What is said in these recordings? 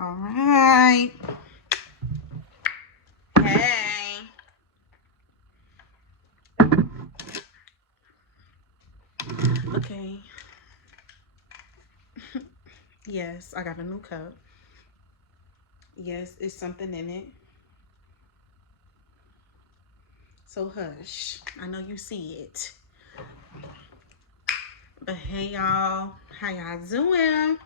All right. Hey. Okay. Yes, I got a new cup. Yes, it's something in it. So hush. I know you see it. But hey y'all. How y'all doing?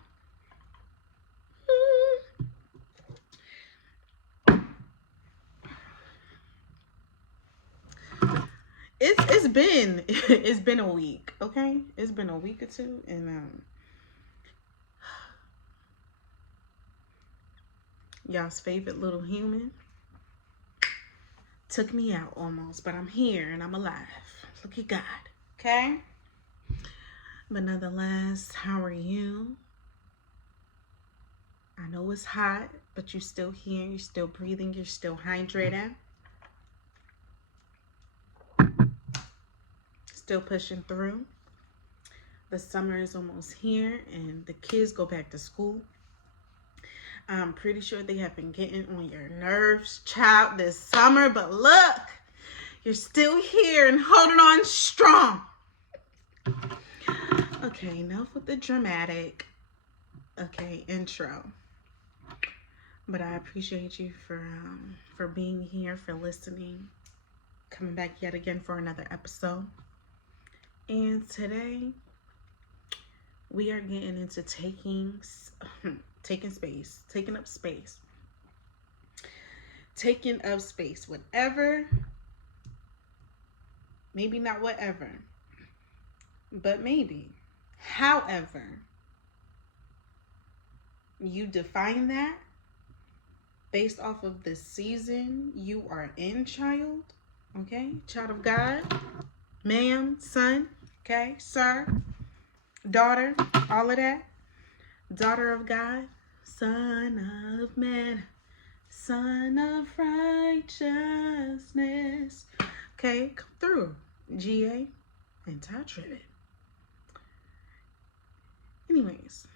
It's been it's been a week, okay? It's been a week or two, and y'all's favorite little human took me out almost, but I'm here and I'm alive. Look at God, okay? But nonetheless, how are you? I know it's hot, but you're still here, you're still breathing, you're still hydrated, still pushing through. The summer is almost here and the kids go back to school. I'm pretty sure they have been getting on your nerves, child, this summer, but look, you're still here and holding on strong. Okay, enough with the dramatic, intro. But I appreciate you for being here, for listening, coming back yet again for another episode. And today we are getting into taking space, taking up space, whatever, maybe not whatever, but maybe, however you define that based off of the season you are in, child, okay, child of God, ma'am, son, okay, sir, daughter, all of that, daughter of God, son of man, son of righteousness, okay, come through, GA and Todd Trivet. Anyways,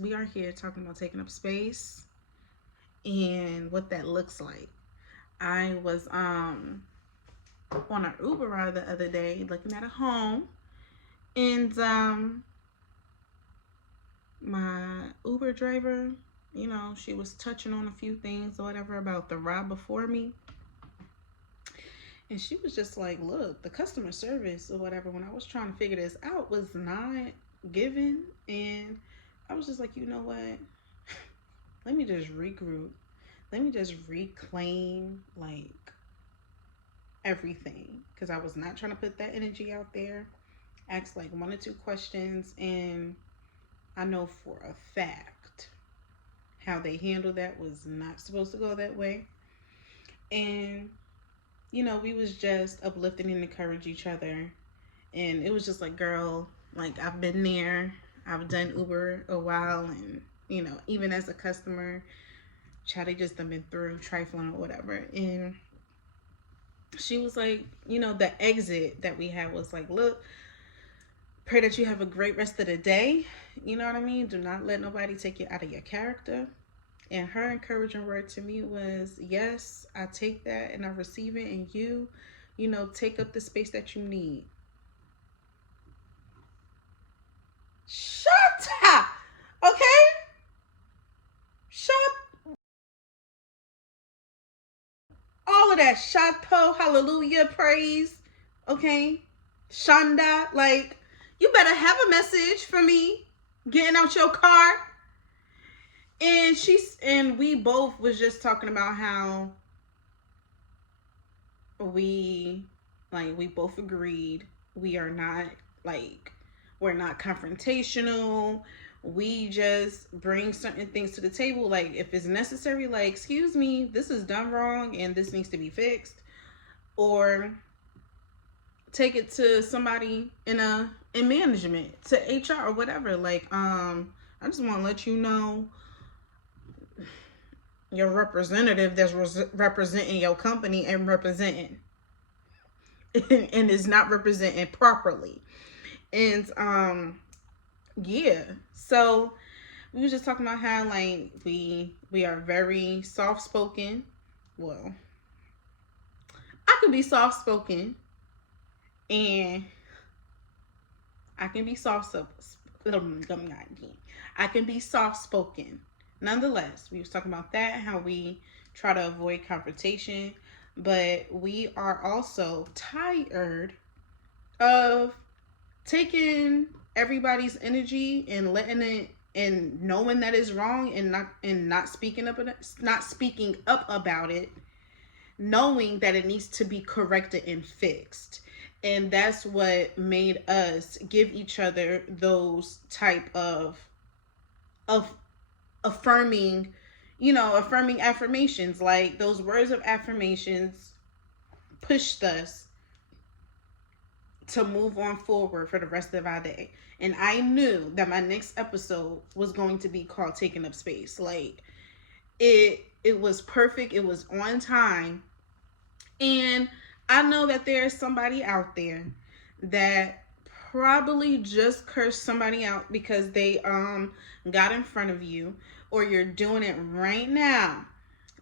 we are here talking about taking up space and what that looks like. I was on an Uber ride the other day looking at a home, and my Uber driver, she was touching on a few things or whatever about the ride before me. And she was just like, look, the customer service or whatever, when I was trying to figure this out, was not given. And I was just like, you know what? Let me just regroup. Let me just reclaim, like, everything. Because I was not trying to put that energy out there. Asked, like, 1 or 2 questions. And I know for a fact how they handled that was not supposed to go that way. And we was just uplifting and encourage each other. And it was just like, girl, like, I've been there. I've done Uber a while. And, even as a customer, child, they just done been through trifling or whatever. And she was like, the exit that we had was like, look, pray that you have a great rest of the day. You know what I mean? Do not let nobody take you out of your character. And her encouraging word to me was, yes, I take that and I receive it. And you, take up the space that you need. Shut up. Okay? Shut all of that. Chateau, hallelujah, praise. Okay? Shonda, like, you better have a message for me getting out your car. And we both was just talking about how we both agreed we're not confrontational. We just bring certain things to the table. Like, if it's necessary, like, excuse me, this is done wrong and this needs to be fixed, or take it to somebody in management, to HR or whatever. Like, I just want to let you know, your representative that's representing your company and representing and is not representing properly. And yeah, so we was just talking about how like we are very soft spoken. Well, I can be soft spoken and I can be I can be soft spoken. Nonetheless, we was talking about that, how we try to avoid confrontation, but we are also tired of taking everybody's energy and letting it and knowing that is wrong and not speaking up about it, knowing that it needs to be corrected and fixed. And that's what made us give each other those type of affirming, affirming affirmations. Like those words of affirmations pushed us to move on forward for the rest of our day. And I knew that my next episode was going to be called Taking Up Space. Like it was perfect. It was on time. And I know that there's somebody out there that probably just cursed somebody out because they got in front of you, or you're doing it right now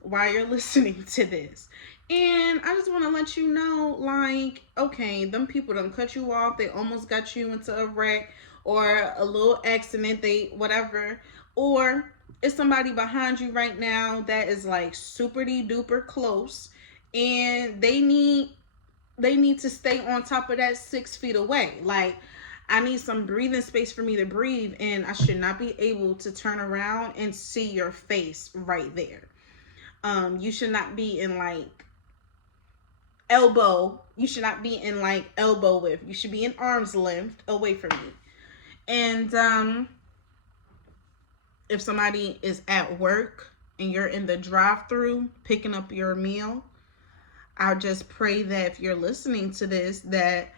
while you're listening to this. And I just want to let you know, like, okay, them people done cut you off. They almost got you into a wreck or a little accident, they whatever. Or it's somebody behind you right now that is like super duper close, and they need to stay on top of that 6 feet away. Like, I need some breathing space for me to breathe, and I should not be able to turn around and see your face right there. You should not be in like elbow. You should not be in like elbow width. You should be in arm's length away from me. And if somebody is at work and you're in the drive-through picking up your meal, I'll just pray that if you're listening to this, that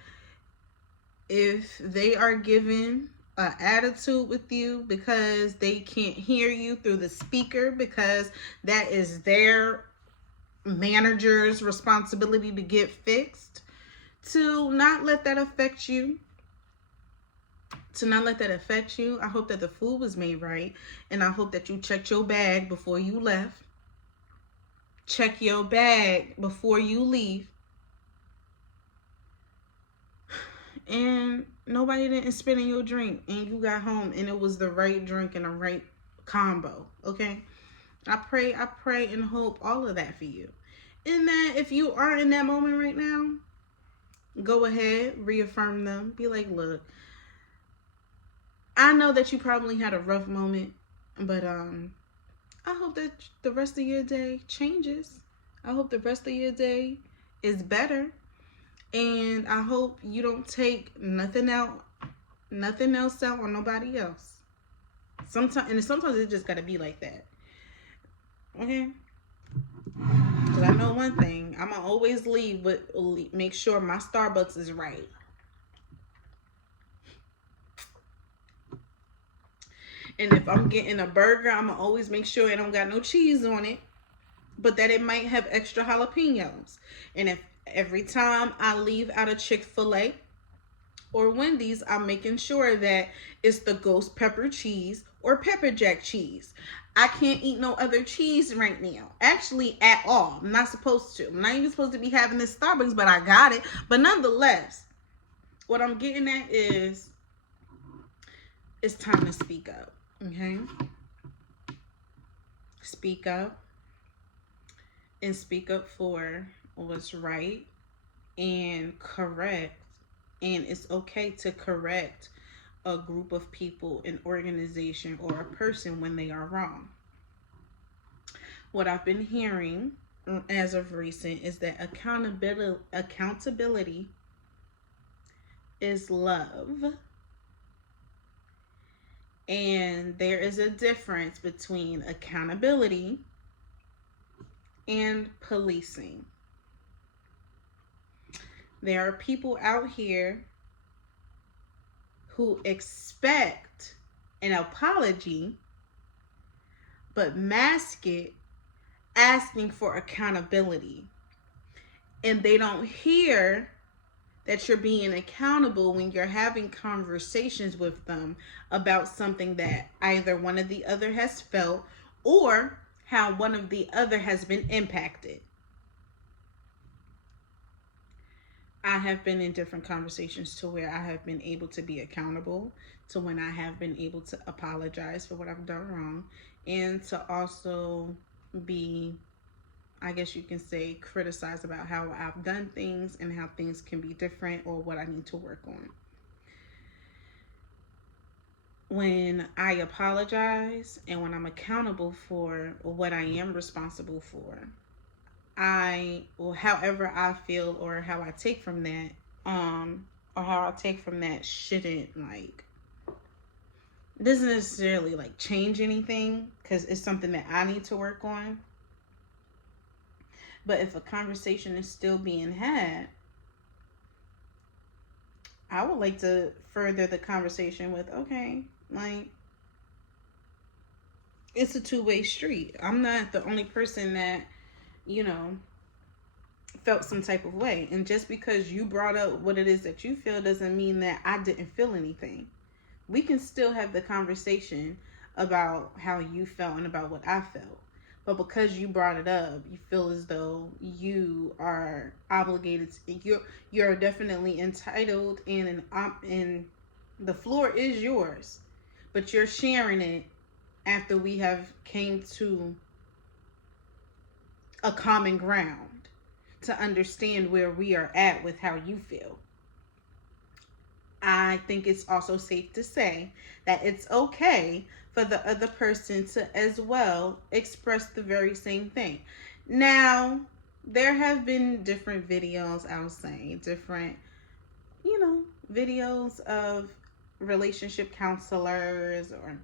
if they are given an attitude with you because they can't hear you through the speaker, because that is their manager's responsibility to get fixed, to not let that affect you. I hope that the food was made right, and I hope that you checked your bag before you left. Check your bag before you leave. And nobody didn't spit in your drink, and you got home and it was the right drink and the right combo. Okay? I pray and hope all of that for you. And that if you are in that moment right now, go ahead, reaffirm them. Be like, look, I know that you probably had a rough moment, but I hope that the rest of your day changes. I hope the rest of your day is better. And I hope you don't take nothing else out on nobody else. Sometimes it just gotta be like that. Okay? Because I know one thing, I'm gonna always leave, but make sure my Starbucks is right. And if I'm getting a burger, I'm gonna always make sure it don't got no cheese on it, but that it might have extra jalapenos. And if every time I leave out of Chick-fil-A or Wendy's, I'm making sure that it's the ghost pepper cheese or pepper jack cheese. I can't eat no other cheese right now. Actually, at all. I'm not supposed to. I'm not even supposed to be having this Starbucks, but I got it. But nonetheless, what I'm getting at is it's time to speak up. Okay? Speak up. And speak up for what's right and correct. And it's okay to correct a group of people, an organization, or a person when they are wrong. What I've been hearing as of recent is that accountability is love. And there is a difference between accountability and policing. There are people out here who expect an apology but mask it asking for accountability. And they don't hear that you're being accountable when you're having conversations with them about something that either one of the other has felt or how one of the other has been impacted. I have been in different conversations to where I have been able to be accountable, to when I have been able to apologize for what I've done wrong, and to also be, I guess you can say, criticized about how I've done things and how things can be different or what I need to work on. When I apologize and when I'm accountable for what I am responsible for, or however I feel or how I take from that, or how I take from that shouldn't like doesn't necessarily like change anything because it's something that I need to work on. But if a conversation is still being had, I would like to further the conversation with, okay, like it's a two-way street. I'm not the only person that, you know, felt some type of way. And just because you brought up what it is that you feel doesn't mean that I didn't feel anything. We can still have the conversation about how you felt and about what I felt. But because you brought it up, you feel as though you are obligated to, you're definitely entitled and the floor is yours. But you're sharing it after we have came to a common ground to understand where we are at with how you feel. I think it's also safe to say that it's okay for the other person to as well express the very same thing. Now, there have been different videos, I'll say, different, videos of relationship counselors or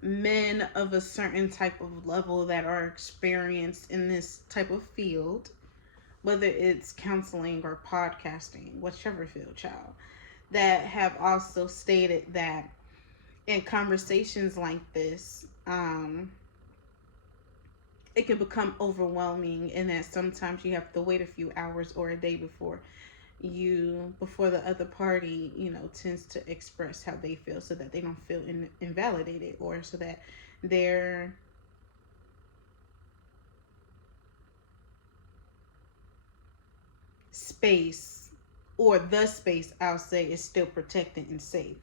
men of a certain type of level that are experienced in this type of field, whether it's counseling or podcasting, whichever field, child, that have also stated that in conversations like this, it can become overwhelming and that sometimes you have to wait a few hours or a day before the other party, tends to express how they feel so that they don't feel invalidated or so that their space or the space, I'll say, is still protected and safe.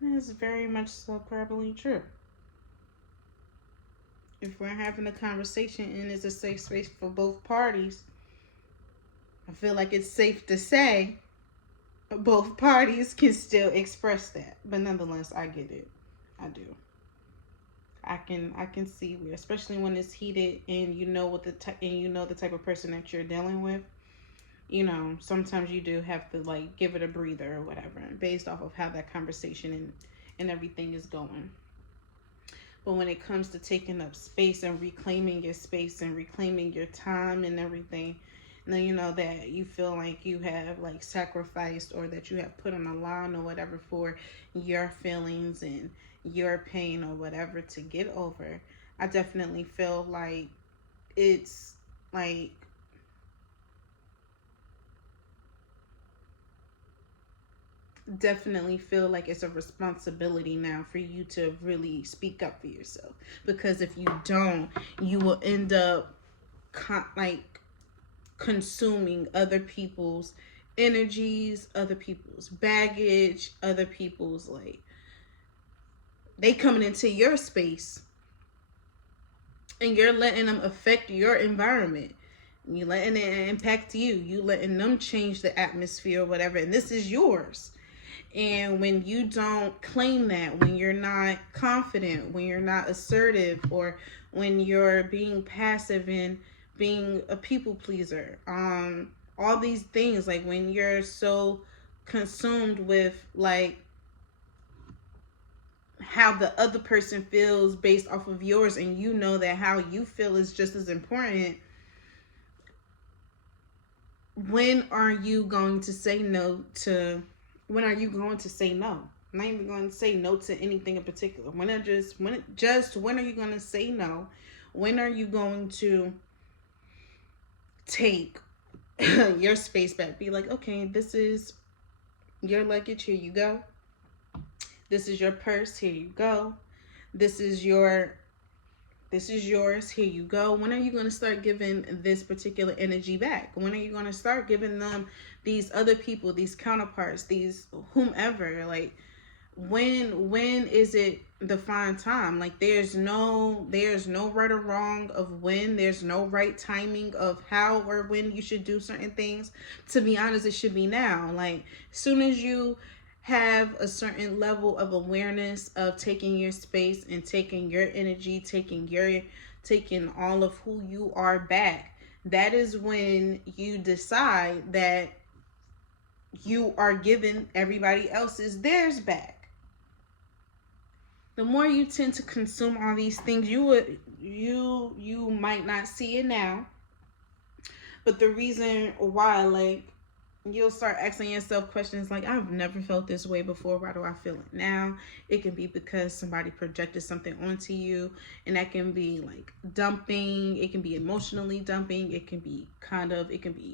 That is very much so probably true. If we're having a conversation and it's a safe space for both parties, I feel like it's safe to say both parties can still express that. But nonetheless, I get it. I do. I can see where, especially when it's heated and the type of person that you're dealing with. Sometimes you do have to like give it a breather or whatever, based off of how that conversation and everything is going. But when it comes to taking up space and reclaiming your space and reclaiming your time and everything, then that you feel like you have like sacrificed or that you have put on a line or whatever for your feelings and your pain or whatever to get over. I definitely feel like it's like definitely feel like it's a responsibility now for you to really speak up for yourself, because if you don't, you will end up consuming other people's energies, other people's baggage, other people's they coming into your space and you're letting them affect your environment. You letting it impact you. You letting them change the atmosphere or whatever. And this is yours. And when you don't claim that, when you're not confident, when you're not assertive, or when you're being passive and being a people pleaser, all these things, like when you're so consumed with like how the other person feels based off of yours, and that how you feel is just as important, when are you going to say no to when are you going to say no? I'm not even going to say no to anything in particular. When are you going to say no? When are you going to take your space back. Be like, okay, this is your luggage. Here you go. This is your purse. Here you go. This is your this is yours. Here you go. When are you going to start giving this particular energy back? When are you going to start giving them these other people, these counterparts, these whomever? Like, when is it the fine time? Like, there's no right or wrong of when. There's no right timing of how or when you should do certain things. To be honest, it should be now. Like, as soon as you have a certain level of awareness of taking your space and taking your energy, taking all of who you are back, that is when you decide that you are giving everybody else's theirs back. The more you tend to consume all these things, you might not see it now, but the reason why, like, you'll start asking yourself questions like, I've never felt this way before. Why do I feel it now? It can be because somebody projected something onto you, and that can be like dumping. It can be emotionally dumping. It can be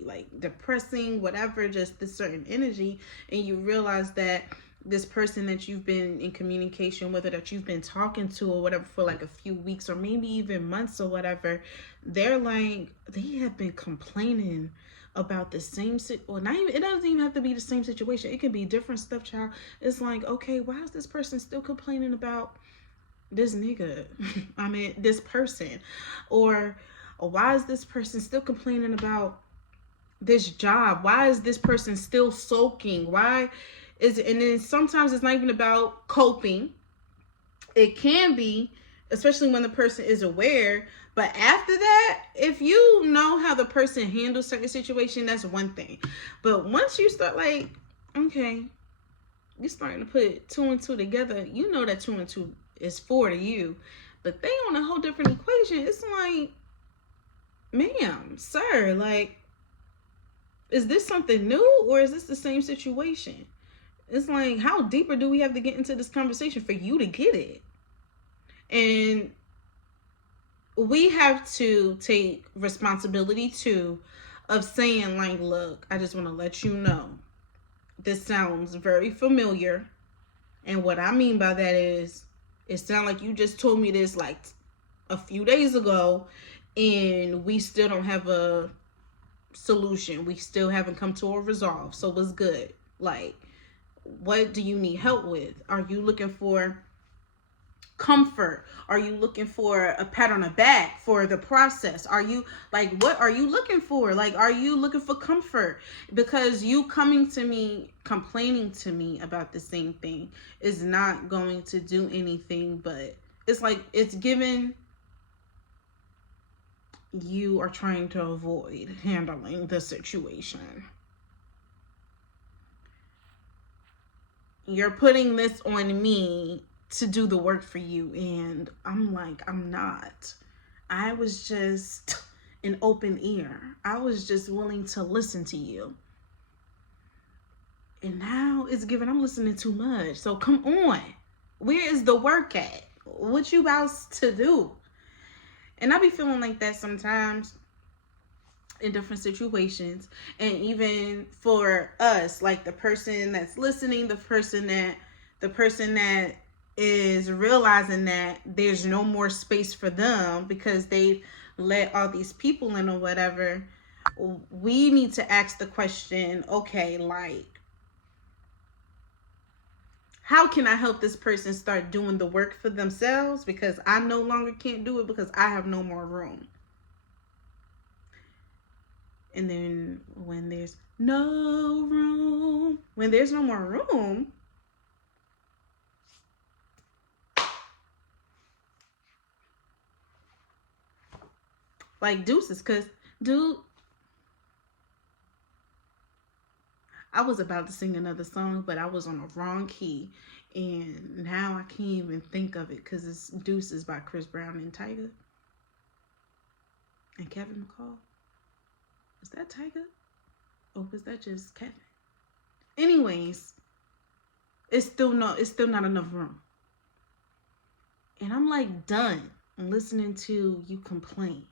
like depressing, whatever, just this certain energy. And you realize that this person that you've been in communication with, or that you've been talking to or whatever for like a few weeks or maybe even months or whatever, they have been complaining about the same or not even, it doesn't even have to be the same situation. It can be different stuff, child. It's like, okay, why is this person still complaining about this nigga? I mean, this person. Or why is this person still complaining about this job? Why is this person still sulking? Why is it? And then sometimes it's not even about coping. It can be, especially when the person is aware. But after that, if you know how the person handles certain situation, that's one thing. But once you start like, okay, you're starting to put two and two together, you know that 2 and 2 is 4 to you. But they on a whole different equation. It's like, ma'am, sir, like, is this something new or is this the same situation? It's like, how deeper do we have to get into this conversation for you to get it? And we have to take responsibility too of saying like, look, I just want to let you know this sounds very familiar. And what I mean by that is, it sounds like you just told me this like a few days ago, and we still don't have a solution. We still haven't come to a resolve. So what's good? Like, what do you need help with? Are you looking for comfort? Are you looking for a pat on the back for the process? Are you like, what are you looking for? Like, are you looking for comfort? Because you coming to me complaining to me about the same thing is not going to do anything, but it's like, it's given you are trying to avoid handling the situation. You're putting this on me to do the work for you, and I'm like, I'm not. I was just an open ear. I was just willing to listen to you. And now it's given I'm listening too much. So come on. Where is the work at? What you about to do? And I be feeling like that sometimes in different situations. And even for us, like the person that's listening, the person that is realizing that there's no more space for them because they've let all these people in or whatever, we need to ask the question, okay, like, how can I help this person start doing the work for themselves? Because I no longer can't do it because I have no more room. And then when there's no more room, like deuces, because dude, I was about to sing another song, but I was on the wrong key, and now I can't even think of it because it's Deuces by Chris Brown and Tyga and Kevin McCall. Was that Tyga? Or was that just Kevin? Anyways, it's still not enough room. And I'm like done listening to you complain.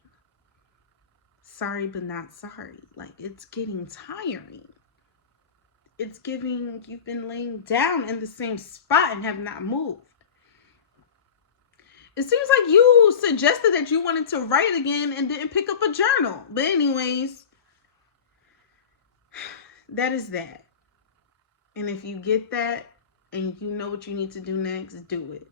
sorry but not sorry. Like, it's getting tiring. It's giving you've been laying down in the same spot and have not moved. It seems like you suggested that you wanted to write again and didn't pick up a journal. But anyways, that is that. And if you get that and you know what you need to do next, do it.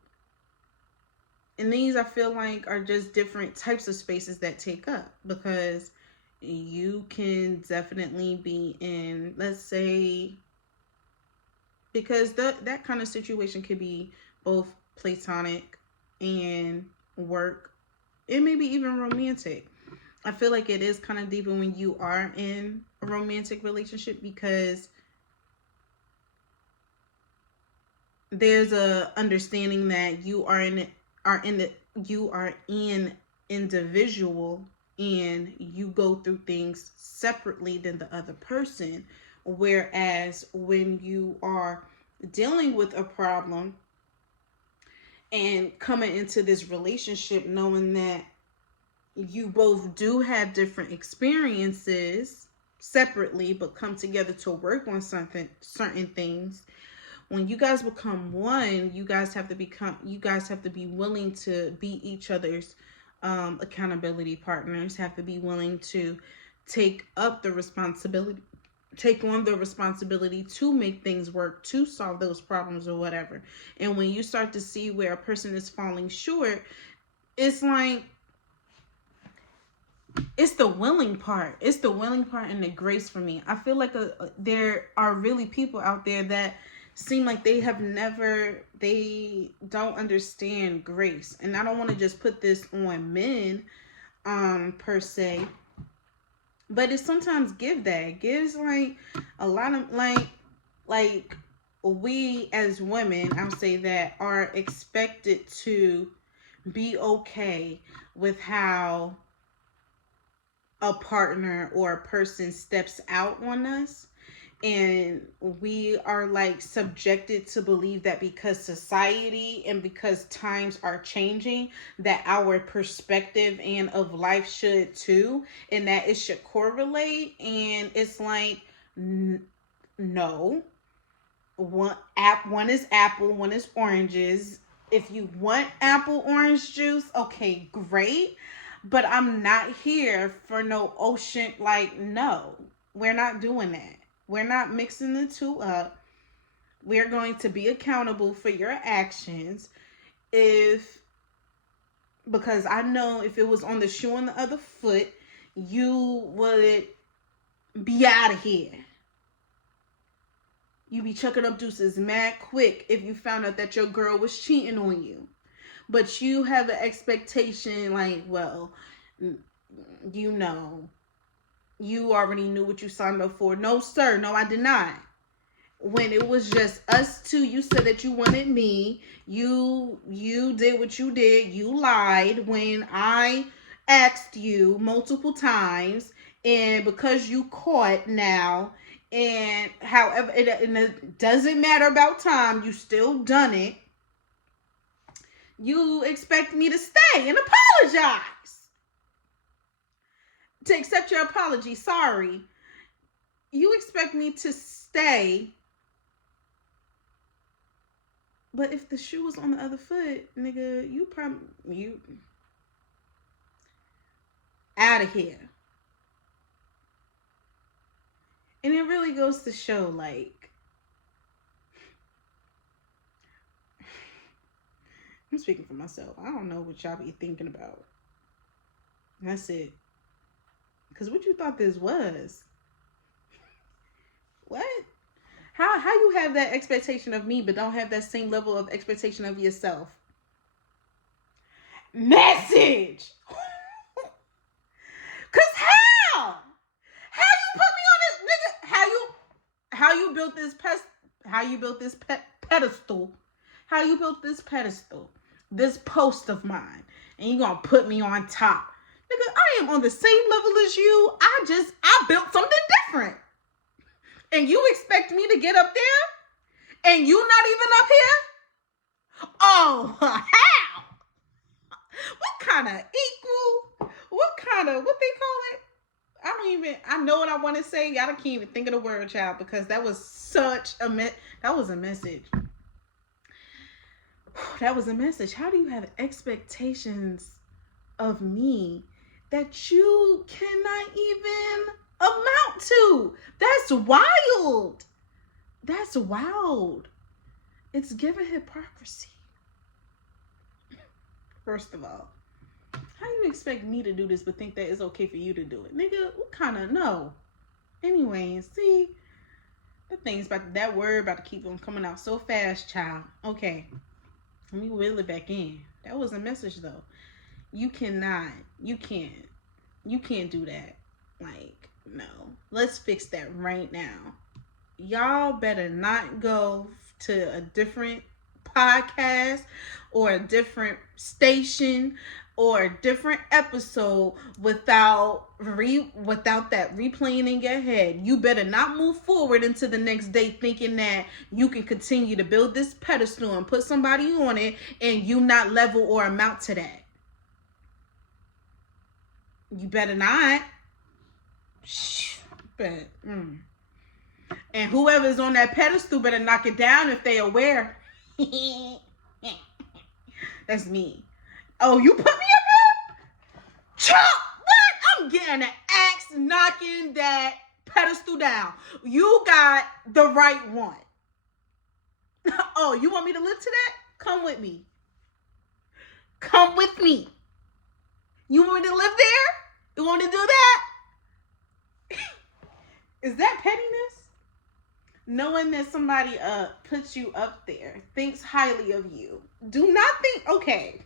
And these, I feel like, are just different types of spaces that take up, because you can definitely be in, let's say, because that kind of situation could be both platonic and work, and maybe even romantic. I feel like it is kind of deeper when you are in a romantic relationship, because there's a understanding that you are in individual, and you go through things separately than the other person. Whereas when you are dealing with a problem and coming into this relationship knowing that you both do have different experiences separately but come together to work on certain things, when you guys become one, you guys have to be willing to be each other's accountability partners, have to be willing to take on the responsibility to make things work, to solve those problems or whatever. And when you start to see where a person is falling short, it's like, it's the willing part. It's the willing part and the grace for me. I feel like there are really people out there that seem like they don't understand grace. And I don't want to just put this on men per se, but it sometimes gives like a lot of like we as women, I'll say that, are expected to be okay with how a partner or a person steps out on us. And we are like subjected to believe that because society and because times are changing, that our perspective and of life should too, and that it should correlate. And it's like, no. One is apple, one is oranges. If you want apple orange juice, okay, great. But I'm not here for no ocean. Like, no, we're not doing that. We're not mixing the two up. We're going to be accountable for your actions. Because I know if it was on the shoe on the other foot, you would be out of here. You be chucking up deuces mad quick if you found out that your girl was cheating on you. But you have an expectation like, well, you know, you already knew what you signed up for. No, sir. No, I did not. When it was just us two, you said that you wanted me. You did what you did. You lied when I asked you multiple times. And because you caught now, and however, it doesn't matter about time, you still done it. You expect me to stay and apologize. To accept your apology. Sorry. You expect me to stay. But if the shoe was on the other foot, nigga, you out of here. And it really goes to show, like, I'm speaking for myself. I don't know what y'all be thinking about. That's it. Because what you thought this was? What? How you have that expectation of me but don't have that same level of expectation of yourself? Message! Cause how? How you put me on this, nigga? How you built this pedestal? How you built this pedestal? This post of mine, and you gonna put me on top? Nigga, I am on the same level as you. I built something different. And you expect me to get up there? And you not even up here? Oh, how? What kind of what they call it? I know what I want to say. Y'all can't even think of the word, child, because that was such a that was a message. That was a message. How do you have expectations of me that you cannot even amount to? That's wild. That's wild. It's given hypocrisy. First of all, how you expect me to do this but think that it's okay for you to do it? Nigga, what kind of no? Anyways, see, the thing's about that word about to keep on coming out so fast, child. Okay, let me wheel it back in. That was a message though. You cannot, you can't do that. Like, no. Let's fix that right now. Y'all better not go to a different podcast or a different station or a different episode without that replaying in your head. You better not move forward into the next day thinking that you can continue to build this pedestal and put somebody on it and you not level or amount to that. You better not. But and whoever's on that pedestal better knock it down if they aware. That's me. Oh, you put me up there? Chop! What? I'm getting an axe knocking that pedestal down. You got the right one. Oh, you want me to lift to that? Come with me. Come with me. You want me to live there? You want me to do that? Is that pettiness? Knowing that somebody puts you up there, thinks highly of you. Do not think, okay.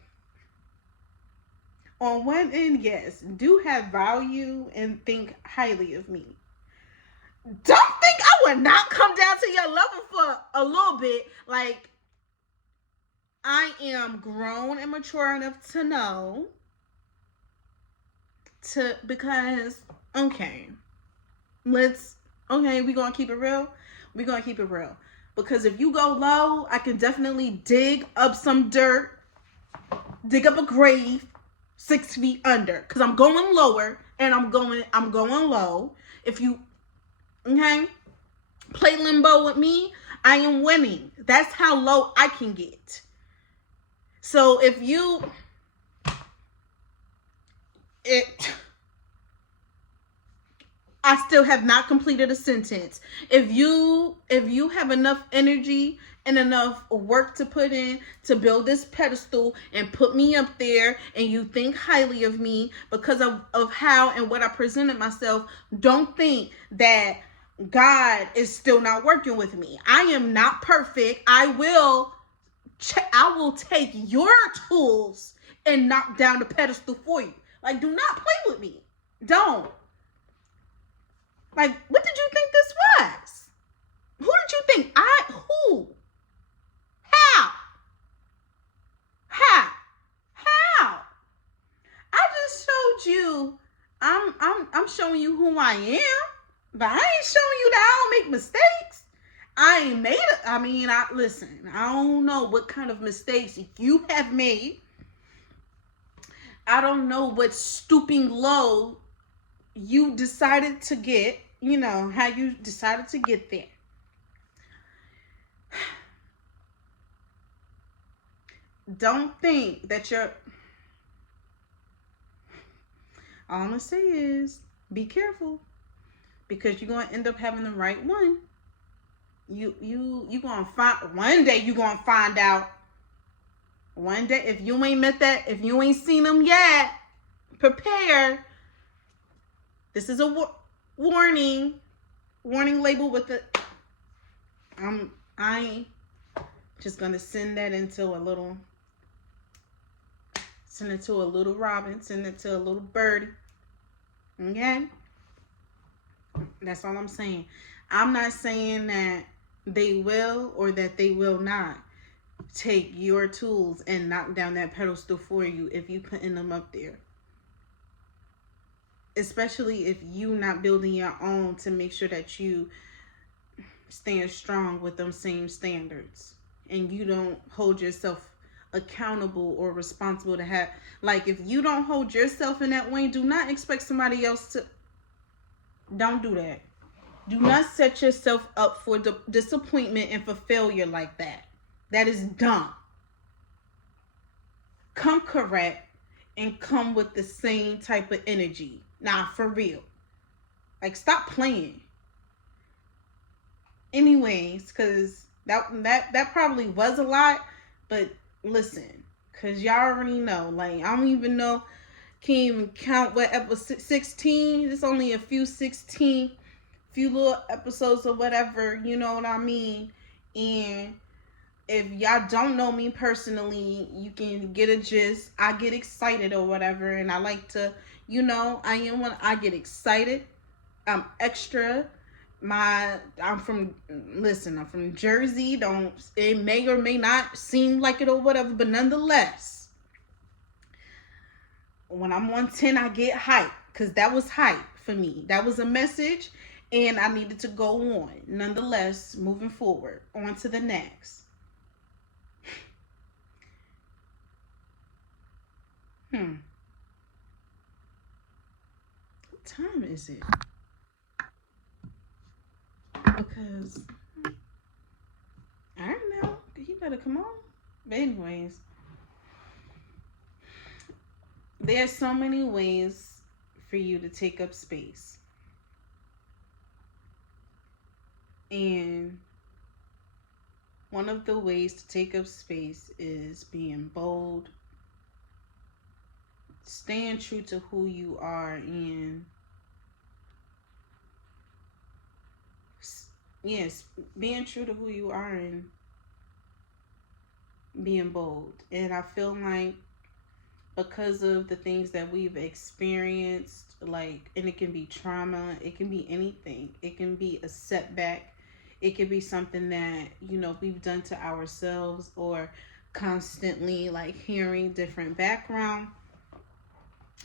On one end, yes, do have value and think highly of me. Don't think I would not come down to your level for a little bit. Like, I am grown and mature enough to know because, okay, we're gonna keep it real. We're gonna keep it real. Because if you go low, I can definitely dig up some dirt, dig up a grave 6 feet under. Because I'm going lower and I'm going low. If you, okay, play limbo with me, I am winning. That's how low I can get. So if you, I still have not completed a sentence. If you have enough energy and enough work to put in to build this pedestal and put me up there and you think highly of me because of how and what I presented myself, don't think that God is still not working with me. I am not perfect. I will take your tools and knock down the pedestal for you. Like, do not play with me. Don't. Like, what did you think this was? Who did you think who? How? I just showed you, I'm showing you who I am, but I ain't showing you that I don't make mistakes. I ain't made it. I mean, listen, I don't know what kind of mistakes you have made. I don't know what stooping low you decided to get, how you decided to get there. Don't think that all I'm gonna say is be careful, because you're gonna end up having the right one. You gonna find one day. You gonna find out one day. If you ain't met that, if you ain't seen them yet, prepare. This is a warning label with the. I just gonna send that into a little. Send it to a little robin. Send it to a little birdie. Okay. That's all I'm saying. I'm not saying that they will or that they will not take your tools and knock down that pedestal for you if you putting them up there. Especially if you not building your own to make sure that you stand strong with them same standards. And you don't hold yourself accountable or responsible to have. Like, if you don't hold yourself in that way, do not expect somebody else to. Don't do that. Do not set yourself up for disappointment and for failure like that. That is dumb. Come correct and come with the same type of energy. Nah, for real. Like, stop playing. Anyways, because that probably was a lot, but listen, because y'all already know. Like, I don't even know, can't even count what episode 16. It's only a few 16, few little episodes or whatever, you know what I mean? And if y'all don't know me personally, you can get a gist. I get excited or whatever, and I like to, I am when I get excited. I'm extra. I'm from, listen, I'm from Jersey. Don't, it may or may not seem like it or whatever, but nonetheless, when I'm on 10, I get hype, because that was hype for me. That was a message, and I needed to go on. Nonetheless, moving forward, on to the next. What time is it? Because I don't know. You better come on. But anyways, there's so many ways for you to take up space. And one of the ways to take up space is being bold, staying true to who you are, and yes, being true to who you are and being bold. And I feel like because of the things that we've experienced, like, and it can be trauma, it can be anything, it can be a setback, it could be something that, we've done to ourselves, or constantly like hearing different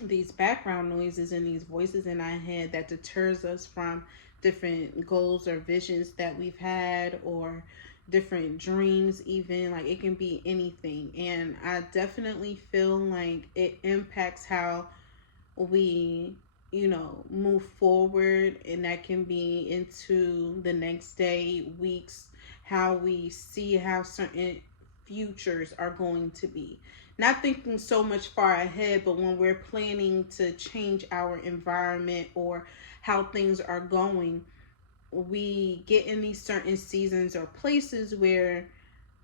these background noises and these voices in our head that deters us from different goals or visions that we've had, or different dreams. Even, like, it can be anything. And I definitely feel like it impacts how we move forward, and that can be into the next day, weeks, how we see how certain futures are going to be. Not thinking so much far ahead, but when we're planning to change our environment or how things are going, we get in these certain seasons or places where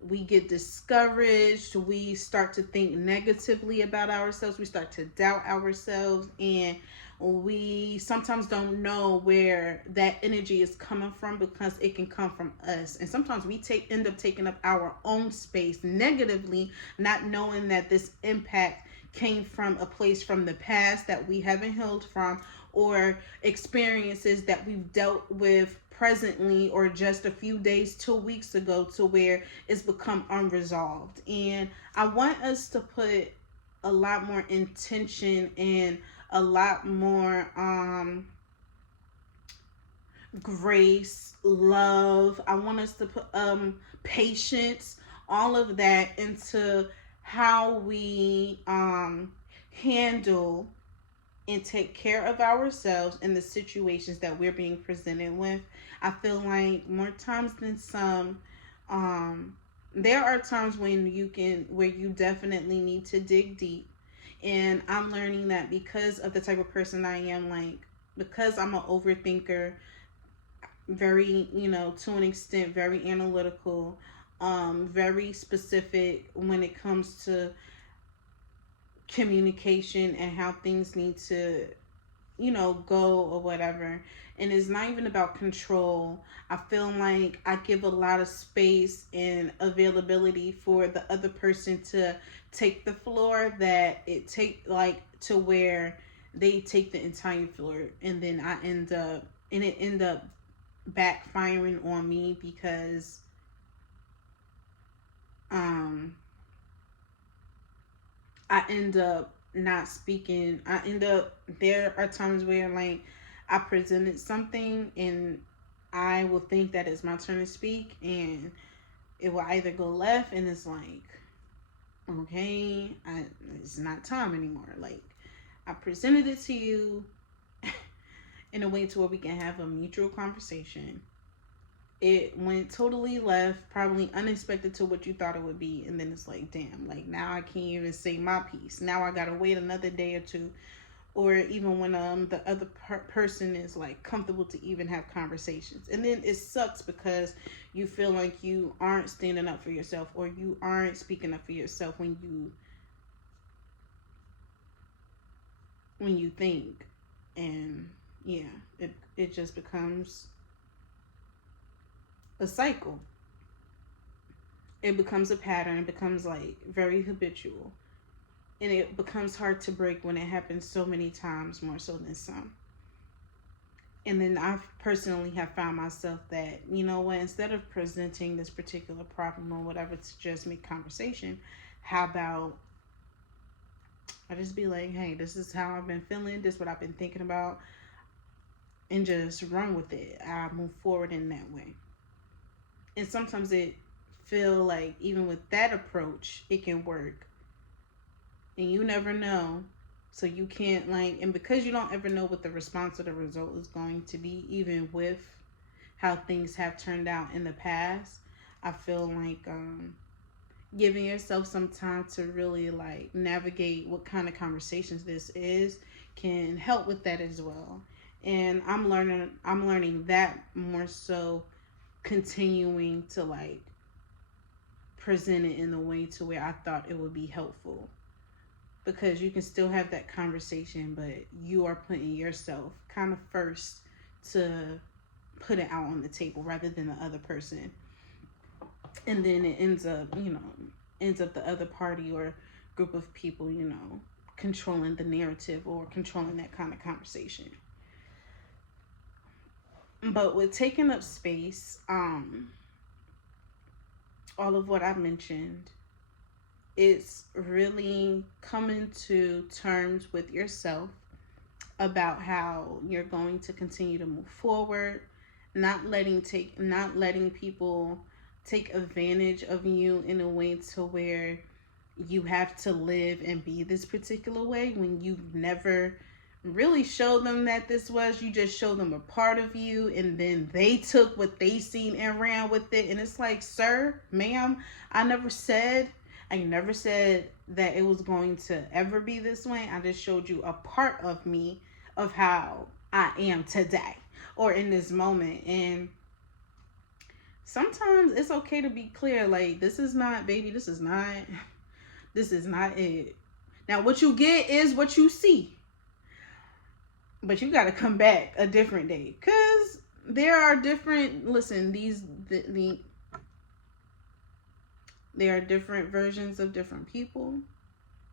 we get discouraged, we start to think negatively about ourselves, we start to doubt ourselves, and we sometimes don't know where that energy is coming from, because it can come from us. And sometimes we end up taking up our own space negatively, not knowing that this impact came from a place from the past that we haven't healed from, or experiences that we've dealt with presently, or just a few days to weeks ago, to where it's become unresolved. And I want us to put a lot more intention and a lot more grace, love. I want us to put patience, all of that into how we handle and take care of ourselves in the situations that we're being presented with. I feel like more times than some, there are times where you definitely need to dig deep. And I'm learning that because of the type of person I am, like, because I'm an overthinker, very, to an extent, very analytical, very specific when it comes to communication and how things need to, go or whatever. And it's not even about control. I feel like I give a lot of space and availability for the other person to take the floor, that it take, like, to where they take the entire floor, and then it end up backfiring on me, because I end up not speaking. There are times where, like, I presented something and I will think that it's my turn to speak, and it will either go left, and it's like, okay, it's not time anymore. Like, I presented it to you in a way to where we can have a mutual conversation. It went totally left, probably unexpected to what you thought it would be, and then it's like, damn, like now I can't even say my piece. Now I gotta wait another day or two, or even when the other person is like comfortable to even have conversations, and then it sucks because you feel like you aren't standing up for yourself, or you aren't speaking up for yourself when you think, and yeah, it just becomes a cycle. It becomes a pattern. It becomes like very habitual, and it becomes hard to break when it happens so many times, more so than some. And then I personally have found myself that, you know what, instead of presenting this particular problem or whatever to just make conversation, how about I just be like, hey, this is how I've been feeling, this is what I've been thinking about, and just run with it. I move forward in that way. And sometimes it feel like even with that approach, it can work. And you never know. So you can't like, and because you don't ever know what the response or the result is going to be, even with how things have turned out in the past, I feel like giving yourself some time to really like navigate what kind of conversations this is can help with that as well. And I'm learning that more so, continuing to like present it in a way to where I thought it would be helpful, because you can still have that conversation, but you are putting yourself kind of first to put it out on the table rather than the other person. And then it ends up the other party or group of people, controlling the narrative or controlling that kind of conversation. But with taking up space, all of what I mentioned, it's really coming to terms with yourself about how you're going to continue to move forward, not letting people take advantage of you in a way to where you have to live and be this particular way when you've never really showed them that this was. You just showed them a part of you, and then they took what they seen and ran with it. And it's like, sir, ma'am, I never said that it was going to ever be this way. I just showed you a part of me, of how I am today or in this moment. And sometimes it's okay to be clear, like, this is not, baby, this is not it. Now what you get is what you see, but you got to come back a different day, because there are different, listen, there are different versions of different people.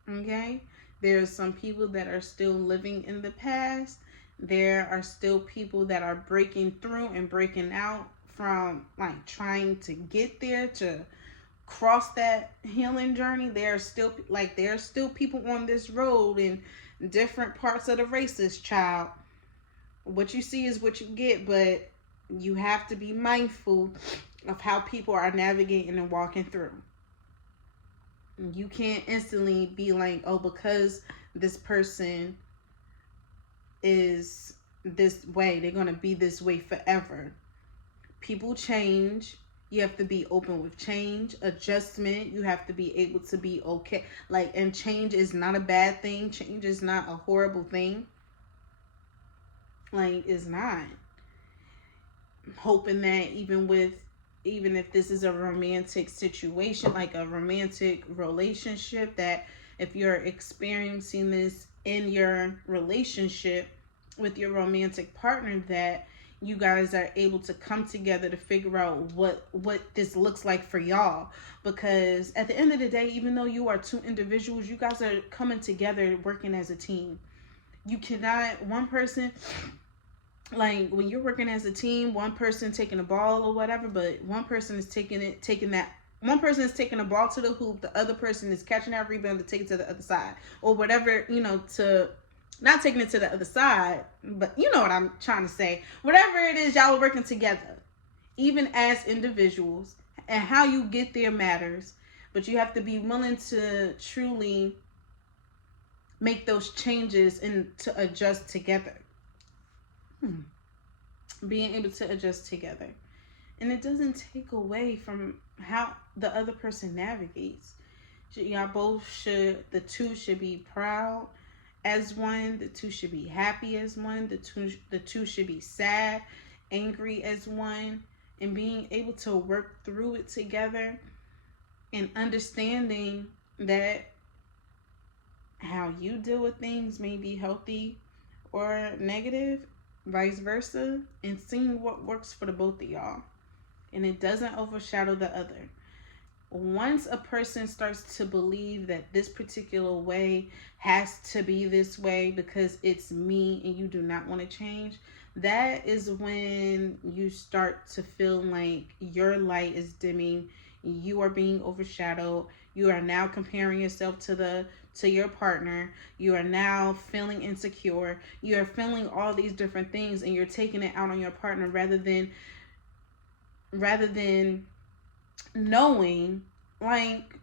Okay, there's some people that are still living in the past. There are still people that are breaking through and breaking out from like trying to get there, to cross that healing journey. There are still people on this road in different parts of the races, child. What you see is what you get, but you have to be mindful of how people are navigating and walking through. You can't instantly be like, oh, because this person is this way, they're going to be this way forever. People change. You have to be open with change, adjustment. You have to be able to be okay. Like, and change is not a bad thing. Change is not a horrible thing. Like, it's not. I'm hoping that even if this is a romantic situation, like a romantic relationship, that if you're experiencing this in your relationship with your romantic partner, that you guys are able to come together to figure out what this looks like for y'all. Because at the end of the day, even though you are two individuals, you guys are coming together working as a team. You cannot, one person, like when you're working as a team, one person taking the ball or whatever, but one person is one person is taking the ball to the hoop, the other person is catching that rebound to take it to the other side, or whatever, to not taking it to the other side, but you know what I'm trying to say. Whatever it is, y'all are working together, even as individuals, and how you get there matters, but you have to be willing to truly make those changes and to adjust together. being able to adjust together. And it doesn't take away from how the other person navigates. Y'all both should, the two should be proud as one, the two should be happy as one, the two should be sad, angry as one, and being able to work through it together and understanding that how you deal with things may be healthy or negative, vice versa, and seeing what works for the both of y'all. And it doesn't overshadow the other. Once a person starts to believe that this particular way has to be this way because it's me and you do not want to change, that is when you start to feel like your light is dimming, you are being overshadowed, you are now comparing yourself to your partner, you are now feeling insecure, you are feeling all these different things, and you're taking it out on your partner rather than knowing, like,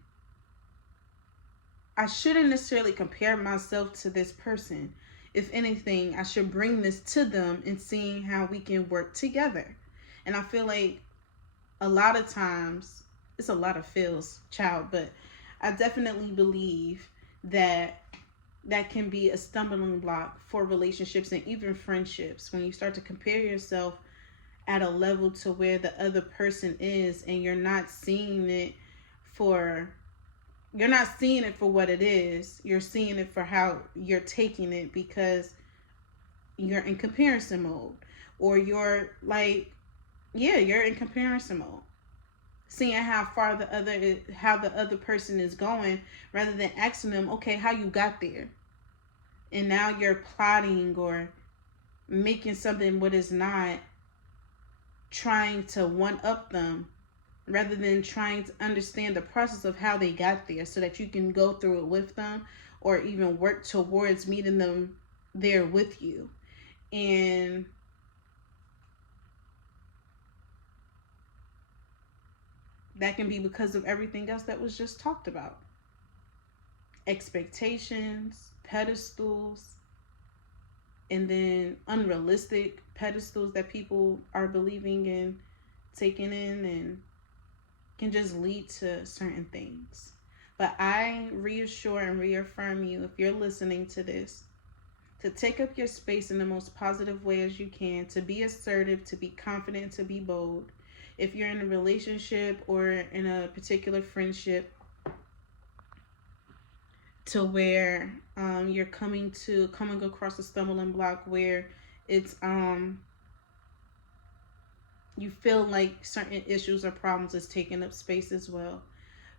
I shouldn't necessarily compare myself to this person. If anything, I should bring this to them and seeing how we can work together. And I feel like a lot of times, it's a lot of feels, child, but I definitely believe that that can be a stumbling block for relationships and even friendships when you start to compare yourself at a level to where the other person is, and you're not seeing it for what it is. You're seeing it for how you're taking it because you're in comparison mode, or you're like, yeah, you're in comparison mode, seeing how the other person is going, rather than asking them, okay, how you got there. And now you're plotting or making something what is not, trying to one up them rather than trying to understand the process of how they got there so that you can go through it with them or even work towards meeting them there with you. And that can be because of everything else that was just talked about. Expectations, pedestals, and then unrealistic pedestals that people are believing and taking in, and can just lead to certain things. But I reassure and reaffirm you, if you're listening to this, to take up your space in the most positive way as you can, to be assertive, to be confident, to be bold. If you're in a relationship or in a particular friendship to where you're coming across a stumbling block where it's you feel like certain issues or problems is taking up space as well,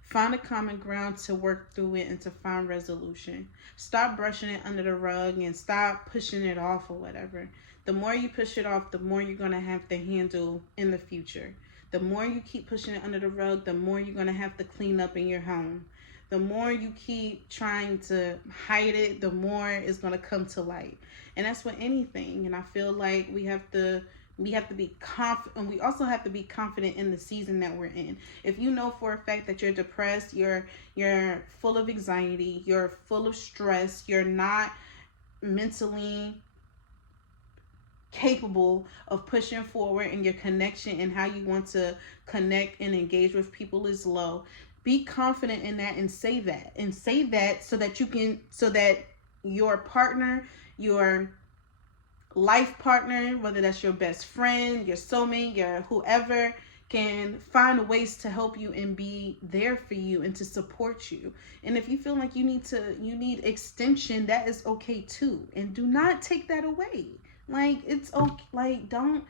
find a common ground to work through it and to find resolution. Stop brushing it under the rug and stop pushing it off or whatever. The more you push it off, the more you're going to have to handle in the future. The more you keep pushing it under the rug, the more you're going to have to clean up in your home. The more you keep trying to hide it, the more it's going to come to light. And that's with anything. And I feel like we have to be confident, and we also have to be confident in the season that we're in. If you know for a fact that you're depressed, you're full of anxiety, you're full of stress, you're not mentally capable of pushing forward, and your connection and how you want to connect and engage with people is low, be confident in that and say that so that your partner, your life partner, whether that's your best friend, your soulmate, your whoever, can find ways to help you and be there for you and to support you. And if you feel like you need extension, that is okay too. And do not take that away. Like, it's okay. Like, don't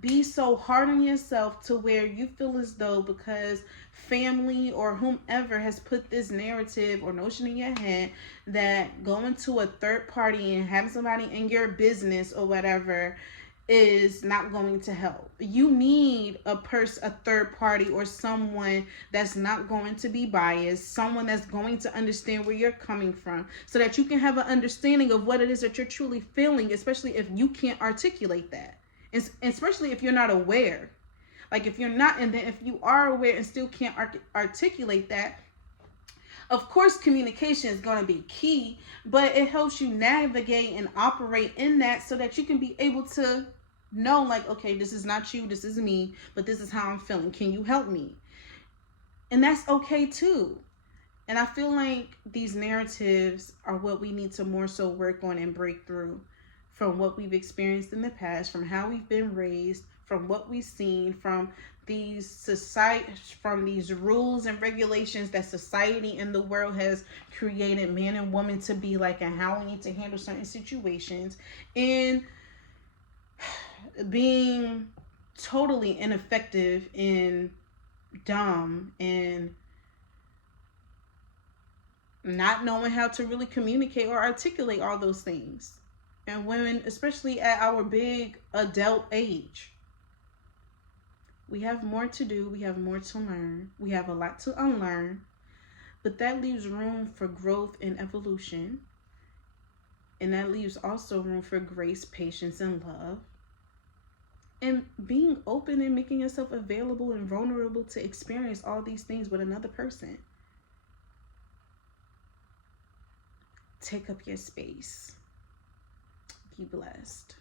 be so hard on yourself to where you feel as though because family or whomever has put this narrative or notion in your head that going to a third party and having somebody in your business or whatever is not going to help. You need a third party, or someone that's not going to be biased, someone that's going to understand where you're coming from, so that you can have an understanding of what it is that you're truly feeling, especially if you can't articulate that. And especially if you're not aware. Like, if you're not, and then if you are aware and still can't articulate that, of course, communication is going to be key, but it helps you navigate and operate in that so that you can be able to know, like, okay, this is not you, this is me, but this is how I'm feeling. Can you help me? And that's okay too. And I feel like these narratives are what we need to more so work on and break through from what we've experienced in the past, from how we've been raised, from what we've seen, from these society, from these rules and regulations that society and the world has created man and woman to be like, and how we need to handle certain situations, and being totally ineffective and dumb and not knowing how to really communicate or articulate all those things. And women, especially at our big adult age, we have more to do, we have more to learn, we have a lot to unlearn, but that leaves room for growth and evolution. And that leaves also room for grace, patience, and love. And being open and making yourself available and vulnerable to experience all these things with another person. Take up your space. Be blessed.